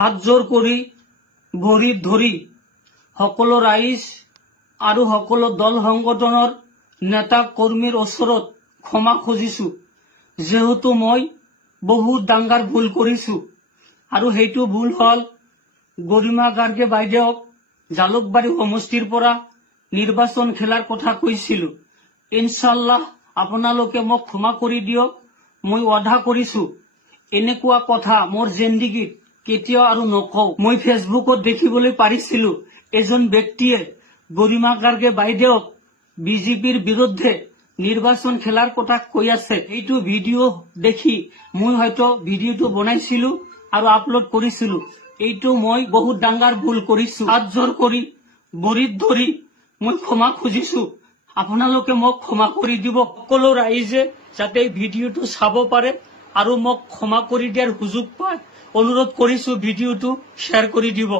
হাত জোৰ কৰি ভৰিত ধৰি সকলো ৰাইজ আৰু সকলো দল সংগঠনৰ নেতা কৰ্মীৰ ওচৰত ক্ষমা খুজিছো, যেহেতু মই বহুত ডাঙৰ ভুল কৰিছো। আৰু সেইটো ভুল হল গৰিমা গাৰ্গে বাইদেউক জালুকবাৰী সমষ্টিৰ পৰা নিৰ্বাচন খেলাৰ কথা কৈছিলো। ইনশাল্লাহ আপোনালোকে মোক ক্ষমা কৰি দিয়ক। মই ৱাদা কৰিছো এনেকুৱা কথা মোৰ জিন্দগীত কেতিয়াও আৰু নকওঁ। মই ফেচবুকত দেখিবলৈ পাৰিছিলো এজন ব্যক্তিয়ে গৰিমা গাৰ্গে বাইদেউক বিজেপিৰ বিৰুদ্ধে নিৰ্বাচন খেলাৰ কথা কৈ আছে। এইটো ভিডিঅ' দেখি মই হয়তো ভিডিঅ'টো বনাইছিলো আৰু আপলোড কৰিছিলো। এইটো মই বহুত ডাঙৰ ভুল কৰিছো। হাত জোৰ কৰি ভৰিত ধৰি মই ক্ষমা খুজিছো, আপোনালোকে মোক ক্ষমা কৰি দিব। সকলো ৰাইজে যাতে ভিডিঅ'টো চাব পাৰে আৰু মোক ক্ষমা কৰি দিয়াৰ সুযোগ পায়, অনুৰোধ কৰিছো ভিডিঅ'টো শ্বেয়াৰ কৰি দিব।